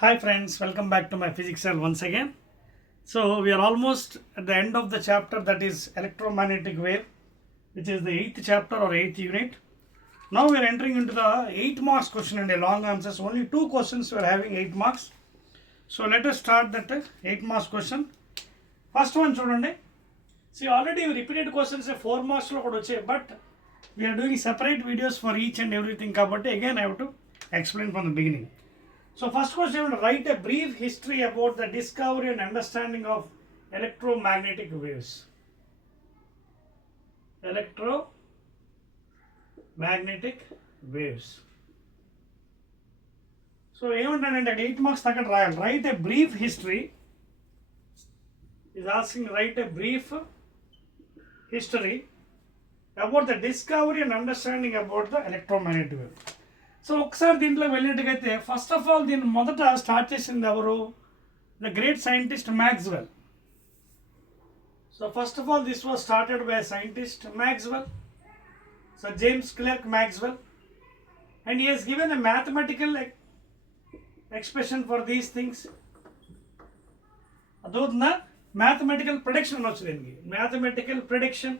Hi friends, welcome back to my physics cell once again. So we are almost at the end of the chapter, that is electromagnetic wave, which is the 8th chapter or 8th unit. Now we are entering into the 8 marks question and a long answers. Only 2 questions we are having 8 marks. So let us start that 8 marks question. First one chudandi. See, already we repeated questions 4 marks lo kuda vachayi, but we are doing separate videos for each and everything kabatti again I have to explain from the beginning. So first question, write a brief history about the discovery and understanding of electromagnetic waves. Electromagnetic waves. So even 8 marks write a brief history. Is asking write a brief history about the discovery and understanding about the electromagnetic wave. So ఒకసారి దీంట్లో వెళ్ళినట్టుగైతే first of all దీన్ని మొదట start చేసింది ఎవరు? The great scientist Maxwell. So first of all this was started by scientist Maxwell, so James Clerk Maxwell, and he has given a mathematical expression for these things. అదవుతుందా? Mathematical prediction అనొచ్చు దీనికి, mathematical prediction.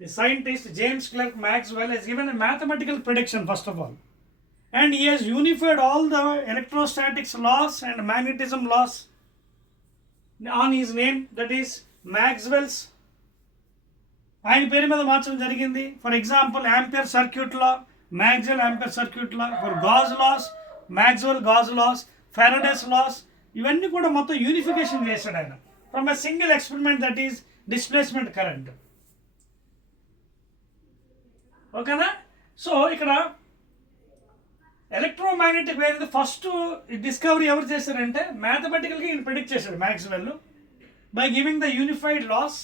The scientist James Clerk Maxwell has given a mathematical prediction first of all, and he has unified all the electrostatics laws and magnetism laws on his name, that is Maxwell's. ఆయన పేరు మీద మార్చడం జరిగింది. For example Ampere circuit law, Maxwell Ampere circuit law. For Gauss laws, Maxwell Gauss laws, Faraday's laws, ఇవన్నీ కూడా మొత్తం unification చేశాడు ఆయన from a single experiment, that is displacement current. ఓకేనా? సో ఇక్కడ ఎలక్ట్రోమాగ్నెటిక్ వేవ్ ఫస్ట్ డిస్కవరీ ఎవరు చేశారంటే మ్యాథమెటికల్గా ఈయన ప్రిడిక్ట్ చేశాడు Maxwell by giving the unified laws.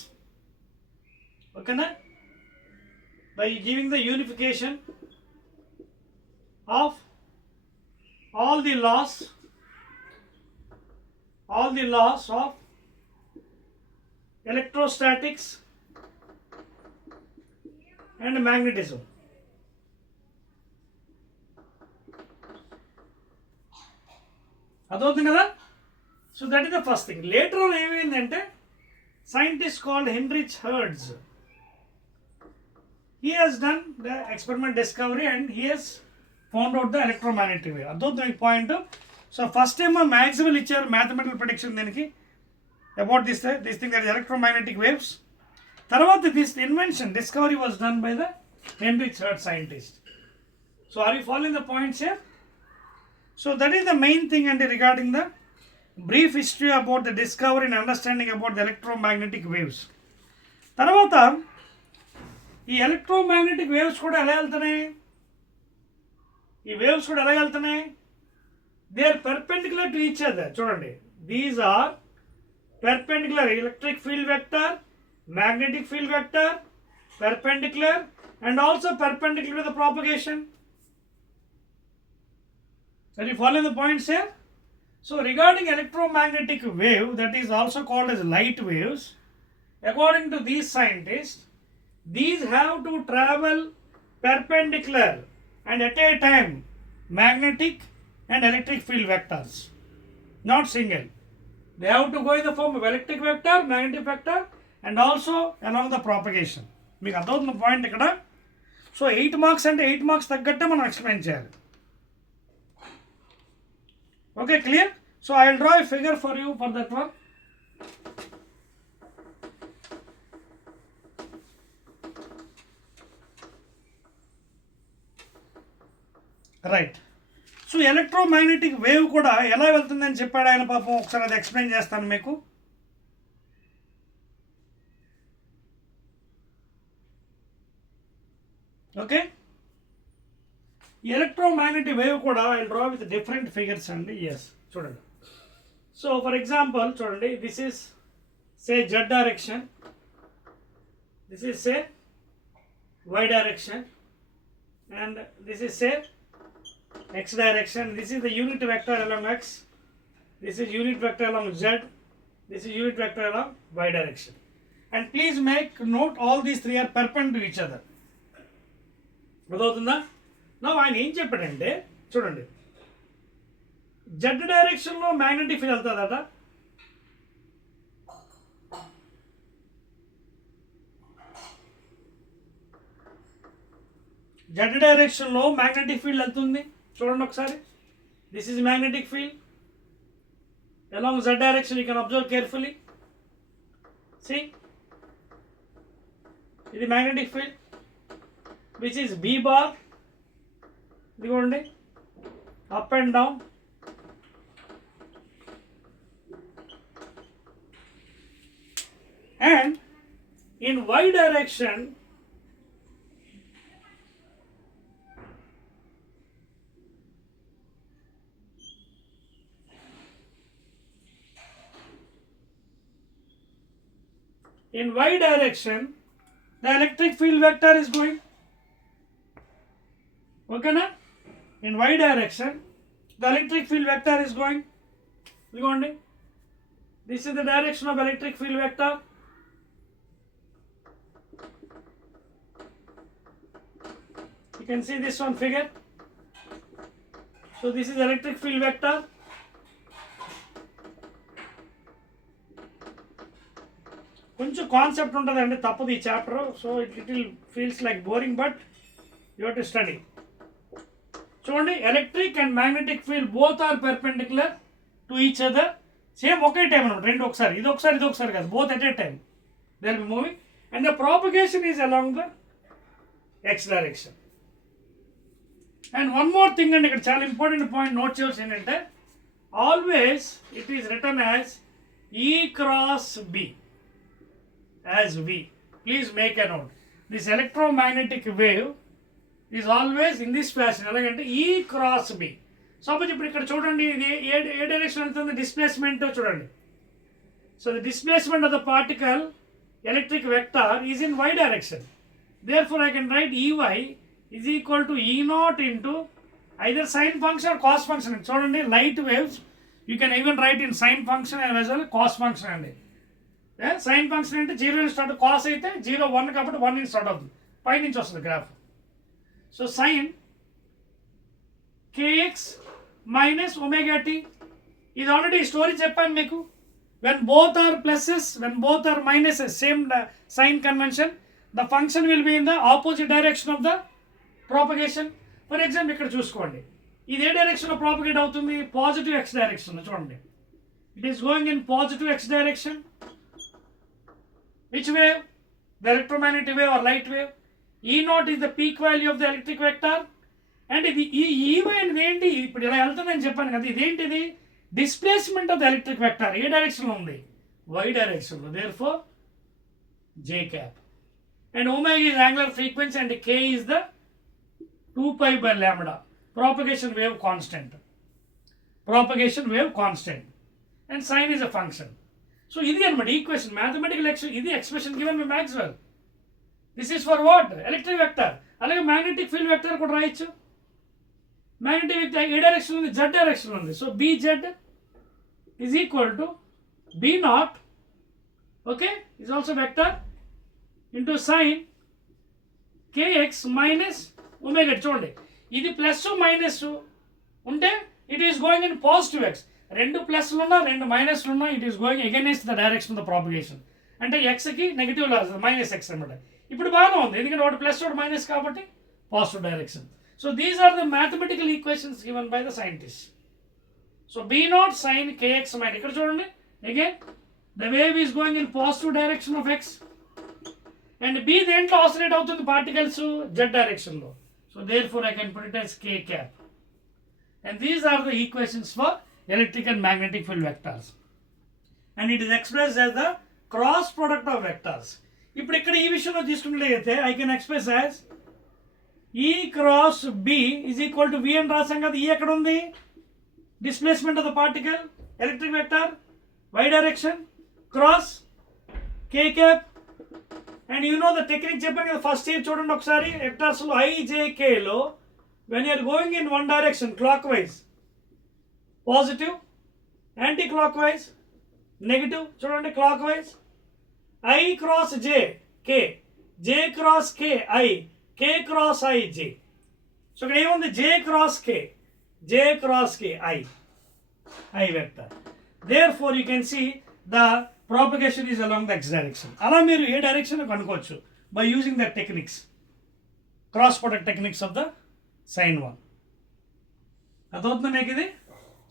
ఓకేనా? By giving the unification of all the laws of electrostatics and magnetism. అదవుతుంది కదా? So that is the first thing. Later on ఏమైందంటే scientist called Heinrich Hertz, he has done the experiment discovery and he has found out the electromagnetic wave. అదవుతుంది ఈ point. So first ఏమో Maxwell ఇచ్చారు mathematical prediction దీనికి about this thing, that electromagnetic waves. తర్వాత this invention discovery was done by the Heinrich Hertz scientist. So are you following the points here? So that is the main thing అండి regarding the brief history about the discovery and understanding about the electromagnetic waves. తర్వాత ఈ electromagnetic waves కూడా ఎలా వెళ్తున్నాయి? ఈ వేవ్స్ కూడా ఎలా వెళ్తున్నాయి? They are perpendicular to each other. చూడండి, these are perpendicular electric field vector, magnetic field vector, perpendicular, and also perpendicular to the propagation. Are you following the points here? So regarding electromagnetic wave, that is also called as light waves, according to these scientists, these have to travel perpendicular and at a time magnetic and electric field vectors, not single. They have to go in the form of electric vector, magnetic vector, and also along the propagation. మీకు అర్థమవుతున్న పాయింట్ ఇక్కడ. సో 8 మార్క్స్ అంటే 8 మార్క్స్ తగ్గట్టే మనం ఎక్స్ప్లెయిన్ చేయాలి. Okay, clear? So I will draw a figure for you for that one. Right. So electromagnetic wave కూడా ఎలా వెళ్తుందని చెప్పాడు ఆయన పాపం. ఒకసారి అది ఎక్స్ప్లెయిన్ చేస్తాను మీకు. ఓకే, ఎలక్ట్రోమాగ్నెటిక్ వేవ్ కూడా I draw with different figures అండి. ఎస్, చూడండి. సో ఫర్ ఎగ్జాంపుల్ చూడండి, this is say Z direction, this is say Y direction, and this is say X direction. This is the unit vector along x, this is unit vector along z, this is unit vector along y direction. And please make note all these three are perpendicular to each other. అర్థమవుతుందా? నా ఆయన ఏం చెప్పాడంటే చూడండి, జెడ్ డైరెక్షన్లో magnetic field వెళ్తుందట. జెడ్ డైరెక్షన్లో magnetic field వెళ్తుంది. చూడండి ఒకసారి. This is magnetic field along z direction. You can observe carefully. See, ఇది magnetic field which is b bar. ఇదిగోండి, up and down. And in y direction, the electric field vector is going. Okay na? In y direction the electric field vector is going. This is the direction of electric field vector. You can see this one figure. So this is electric field vector. కొంచెం concept ఉంటుందండి, తప్పదు ఈ chapter. So it little feels like boring, but you have to study. చూడండి, electric and magnetic field both are perpendicular to each other. Same ఒకే time అనమాట, రెండు ఒకసారి, ఇది ఒకసారి కాదు, both at a time they will be moving. And the propagation is along the X direction. And one more thing అండి, ఇక్కడ చాలా ఇంపార్టెంట్ పాయింట్ నోట్ చేయాల్సి ఏంటంటే, always it is return as E cross B. As V. Please make a note. This electromagnetic wave is always in this fashion. Elagante E cross B. Suppose ఇప్పుడు ఇక్కడ చూడండి, ఇది ఏ డైరెక్షన్ వెళ్తుంది, డిస్ప్లేస్మెంట్ చూడండి. So the displacement of the particle electric vector is in y direction. Therefore I can write Ey is equal to E naught into either sin function or cos function. చూడండి, light waves you can even write in sin function as well as cos function అండి. Sine function అంటే 0 start, cos అయితే 0 1 కాబట్టి 1 నుంచి స్టార్ట్ అవుతుంది, పై నుంచి వస్తుంది graph. So sine kx minus omega T. ఇది ఆల్రెడీ స్టోరీ చెప్పాను మీకు. When both are pluses, when both are minuses, same sign convention, the function will be in the opposite direction of the propagation. For example ఇక్కడ చూసుకోండి, ఇది ఏ డైరెక్షన్లో ప్రాపగేట్ అవుతుంది, positive X డైరెక్షన్లో. చూడండి, it is going in positive X direction. Which wave? The electromagnetic wave or light wave. E naught is the peak value of the electric vector. And ఇది ఈ అనేది ఏంటి, ఇప్పుడు ఇలా వెళ్తుందని చెప్పాను కదా, ఇదేంటిది, displacement of the electric vector. ఏ డైరెక్షన్లో ఉంది, y డైరెక్షన్లో. Therefore J cap. And omega is angular frequency and k is the 2 pi by lambda. Propagation wave constant. And sin is a function. So ఇది అనమాట ఈక్వేషన్, మ్యాథమెటికల్ ఇది expression given by Maxwell. This is for what, electric vector. అలాగే magnetic field vector కూడా రాయొచ్చు. Magnetic vector ఏ డైరెక్షన్ ఉంది, Z direction ఉంది. So BZ is equal to B naught, okay, is also vector, into sine kx minus omega. చూడండి, ఇది plus minus ఉంటే it is going in positive X. రెండు ప్లస్లు ఉన్నా రెండు మైనస్లు ఉన్నా it is going against the direction of the propagation. అంటే ఎక్స్కి నెగిటివ్ మైనస్ ఎక్స్ అనమాట. ఇప్పుడు బాగానే ఉంది, ఎందుకంటే ఒకటి ప్లస్ ఒకటి మైనస్ కాబట్టి positive direction. So these are the mathematical equations given by the scientist. So B naught sin kx minus, ఇక్కడ చూడండి again the wave is going in positive direction of X. And B దేంట్లో oscillate అవుతుంది, particles Z డైరెక్షన్లో. So therefore I can put it as k cap. And these are the equations for electric and magnetic field vectors, and it is expressed as the cross product of vectors. ఇప్పుడు ఇక్కడ ఈ విషయంలో తీసుకున్నట్లయితే I can express as E cross B is equal to V అని రాసాం కదా. E ఎక్కడ ఉంది, displacement of the particle, electric vector, y direction, cross k cap. And you know the technique చెప్పాను కదా ఫస్ట్ ఇయర్, చూడండి ఒకసారి వెక్టర్స్లో I, J, K లో when you are going in one direction clockwise positive, anti-clockwise negative. చూడండి, clockwise I cross J K, J cross K I, K cross I J. So ఇక్కడ ఏముంది, J cross K, J cross K I. I vector. Therefore you can see the propagation is along the x direction. అలా మీరు ఏ డైరెక్షన్ కనుక్కోవచ్చు by using the techniques, cross product techniques of the sin 1. అదవుతుందా మీకు ఇది?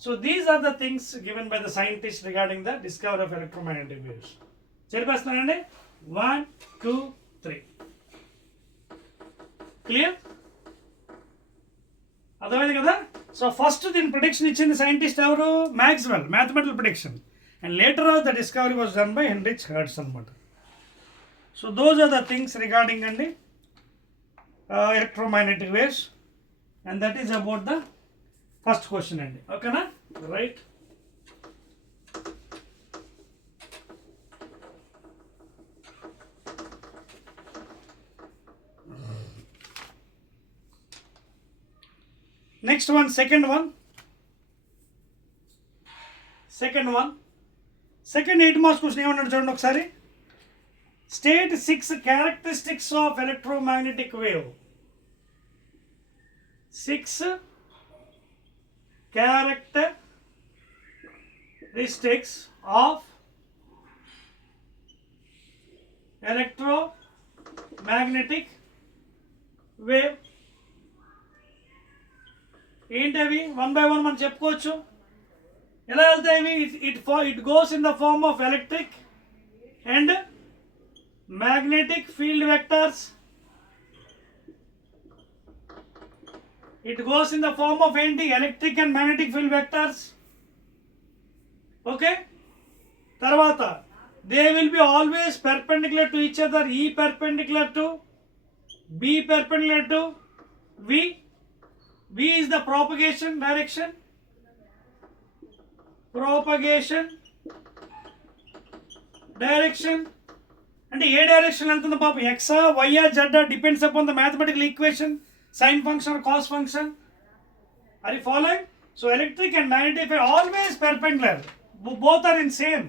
So these are the things given by the scientists regarding the discovery of electromagnetic waves. చెప్పేస్తున్నానండి 1 2 3 clear? అర్థమైంది కదా? So first దీని ప్రిడిక్షన్ ఇచ్చింది సైంటిస్ట్ ఎవరు? Maxwell, mathematical prediction. And later of the discovery was done by Heinrich Hertz అనమాట. So those are the things regarding అండి electromagnetic waves, and that is about the first question అండి. ఓకేనా? Right. Next one, second 8 marks question ఏమన్నాడు చూడండి ఒకసారి. State 6 characteristics of electromagnetic wave. 6 characteristics of electromagnetic wave. ఏంటవి? 1 by 1 మనం చెప్పుకోవచ్చు. ఎలా వెళ్తాయి ఇవి? It goes in the form of electric and magnetic field vectors. It goes in the form of ఏంటి? Electric and magnetic field vectors. Okay. తర్వాత they will be always perpendicular to each other. ఈ perpendicular to B, perpendicular to V. V is the propagation direction. అంటే ఏ డైరెక్షన్ వెళ్తుంది పాపం? x, y, z depends upon the mathematical equation, sin function or cos function. Are you following? So electric and magnetic are always perpendicular. Both are in same.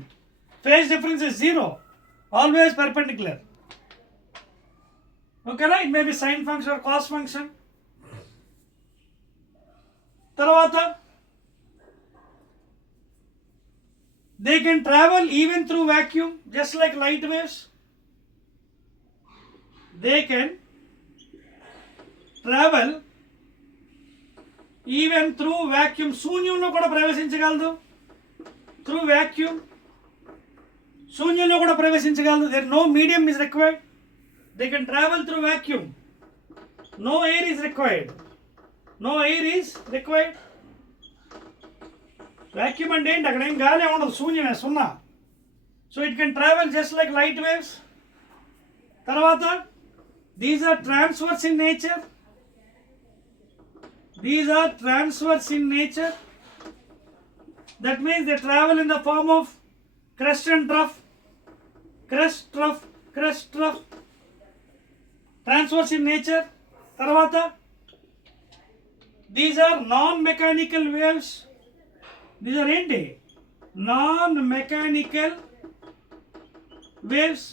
Phase difference is 0. Always perpendicular. Okay, right? It may be sin function or cos function. తర్వాత they can travel even through vacuum just like light waves. They can travel even through vacuum. శూన్యంలో కూడా ప్రవేశించగలదు. through vacuum శూన్యంలో కూడా ప్రవేశించగలదు. there no medium is required. They can travel through vacuum. No air is required. No air is required. Vacuum అంటే ఏంటి? అక్కడ ఏం గాలి ఉండదు, శూన్యమే, సున్నా. So it can travel just like light waves. తర్వాత these are transverse in nature. That means they travel in the form of crest and trough. Transverse in nature. తర్వాత these are non-mechanical waves. These are ఏంటి? Non-mechanical waves.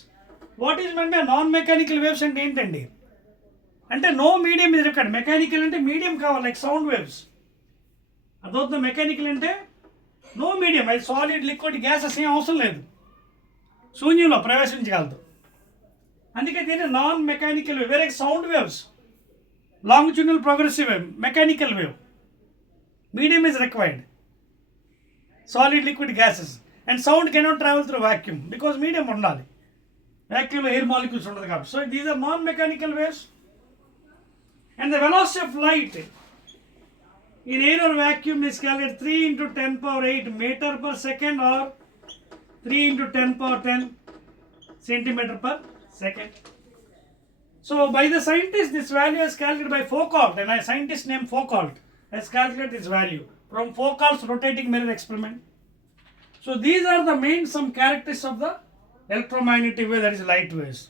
What is meant by non-mechanical waves అంటే ఏంటండి? అంటే no medium ఇది ఇక్కడ. మెకానికల్ అంటే మీడియం కావాలి, like sound waves. అదవుతుంది. మెకానికల్ అంటే నో మీడియం, అది సాలిడ్, లిక్విడ్, గ్యాసెస్ ఏం అవసరం లేదు, శూన్యంలో ప్రవేశించగలదు. అందుకే దీన్ని నాన్ మెకానికల్ వేవ్. వేరే sound waves, longitudinal progressive wave, mechanical wave. Medium is required, solid, liquid, gases, and sound cannot travel through vacuum because medium undali. Vacuum lo air molecules undadu kabatti. So these are non-mechanical waves. And the velocity of light in air or vacuum is calculated 3 into 10 power 8 meter per second or 3 into 10 power 10 centimeter per second. So by the scientist this value is calculated by Foucault, and a scientist named Foucault has calculated this value from Foucault's rotating mirror experiment. So these are the main some characteristics of the electromagnetic wave, that is light waves.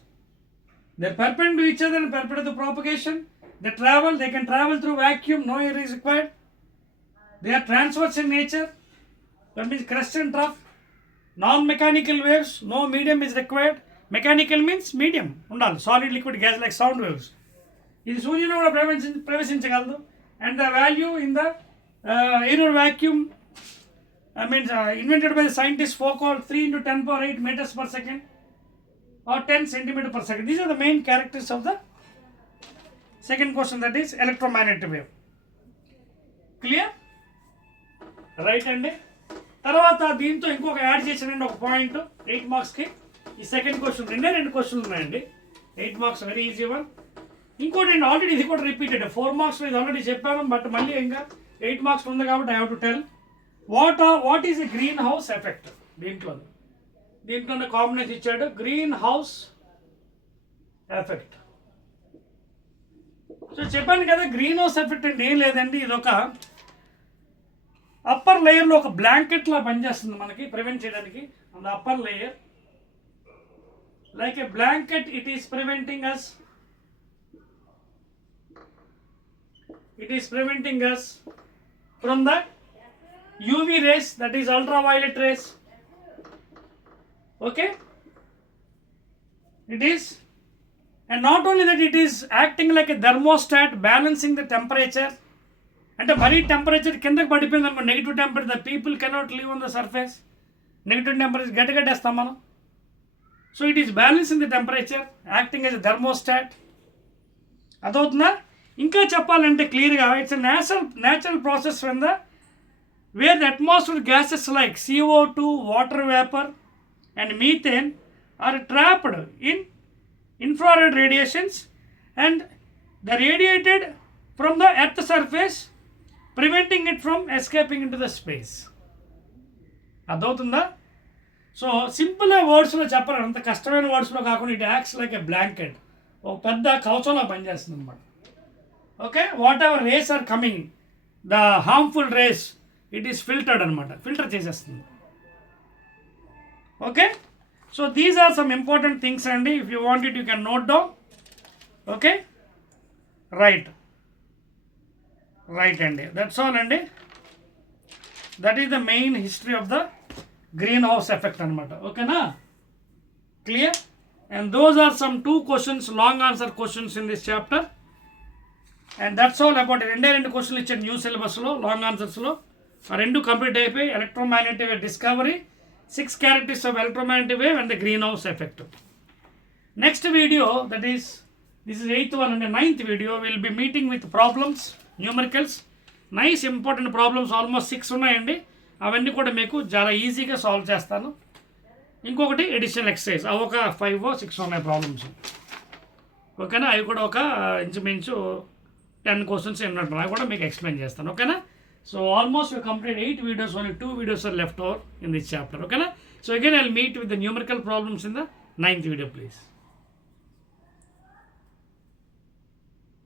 They are perpendicular to each other and perpendicular to propagation. They can travel through vacuum, no air is required. They are transverse in nature, that means crest and trough. Non-mechanical waves, no medium is required. Mechanical means medium ఉండాలి, solid, liquid, gas, like sound waves. ఇది శూన్యంలో కూడా ప్రవేశించగలదు. And the value in the air vacuum Invented by the scientist Foucault, 3 into 10 power 8 meters per second or 10 centimeter per second. These are the main characteristics of the second question, that is electromagnetic wave. Clear? Right అండి. తర్వాత దీంతో ఇంకొక యాడ్ చేసానండి ఒక పాయింట్ 8 మార్క్స్కి. ఈ second question రెండు క్వశ్చన్లు ఉన్నాయండి. 8 మార్క్స్ వెరీ ఈజీ వన్. ఇంకోటి అండి, ఆల్రెడీ ఇది కూడా రిపీటెడ్ 4 మార్క్స్లో ఇది ఆల్రెడీ చెప్పాను, బట్ మళ్ళీ ఇంకా 8 మార్క్స్ ఉంది కాబట్టి I have to tell what is a green house effect. దీంట్లో కాంబినేషన్ ఇచ్చాడు, గ్రీన్ హౌస్ ఎఫెక్ట్. సో చెప్పాను కదా, గ్రీన్ హౌస్ ఎఫెక్ట్ అంటే ఏం లేదండి, ఇది ఒక అప్పర్ లేయర్లో ఒక బ్లాంకెట్ లా పనిచేస్తుంది మనకి ప్రివెంట్ చేయడానికి. And upper layer like A blanket, it is preventing us from the UV rays, that is ultraviolet rays. Okay, it is, and not only that, it is acting like a thermostat, balancing the temperature. అంటే మరీ టెంపరేచర్ కిందకి పడిపోయింది అనుకో, negative temperature, the people cannot live on the surface. Negative temperature గట్టిగట్టేస్తాం మనం. So it is balancing the temperature, acting as a thermostat. అదవుతుందా? ఇంకా చెప్పాలంటే క్లియర్గా, it's a natural process when the where the atmosphere gases like CO2, water vapour and methane are trapped in infrared radiations and they radiated from the earth surface, preventing it from escaping into the space. అర్థమవుతుందా? So simple వర్డ్స్లో చెప్పాలి, అంత కష్టమైన వర్డ్స్లో కాకుండా it acts like a blanket, ఒక పెద్ద కవచంలో పనిచేస్తుంది అనమాట. Okay, whatever rays are coming, the harmful rays, it is filtered అనమాట, ఫిల్టర్ చేసేస్తుంది. Okay, so these are some important things, and if you want it you can note down. Okay, right and that's all, and that is the main history of the greenhouse effect anamata. Okay na? Clear? And those are some 2 questions, long answer questions in this chapter, and that's all about it. Rendu questions ichche new syllabus lo, long answers lo rendu complete అయిపోయి. electromagnetic wave discovery, 6 characteristics of electromagnetic wave and the greenhouse effect. Next video, that is, this is 8th one, and the 9th video we will be meeting with problems, numericals, nice important problems, almost 6 ఉన్నాయండి. అవన్నీ కూడా మీకు చాలా ఈజీగా సాల్వ్ చేస్తాను. ఇంకొకటి additional exercise, అవి ఒక 5 or 6 ఉన్నాయి ప్రాబ్లమ్స్. ఓకేనా? అవి కూడా ఒక ఇంచుమించు 10 క్వశ్చన్స్ ఉన్నట్టు, అవి కూడా మీకు ఎక్స్ప్లెయిన్ చేస్తాను. ఓకేనా? So almost we completed 8 videos, only 2 videos are left over in this chapter. Okay na? So again I'll meet with the numerical problems in the 9th video, please.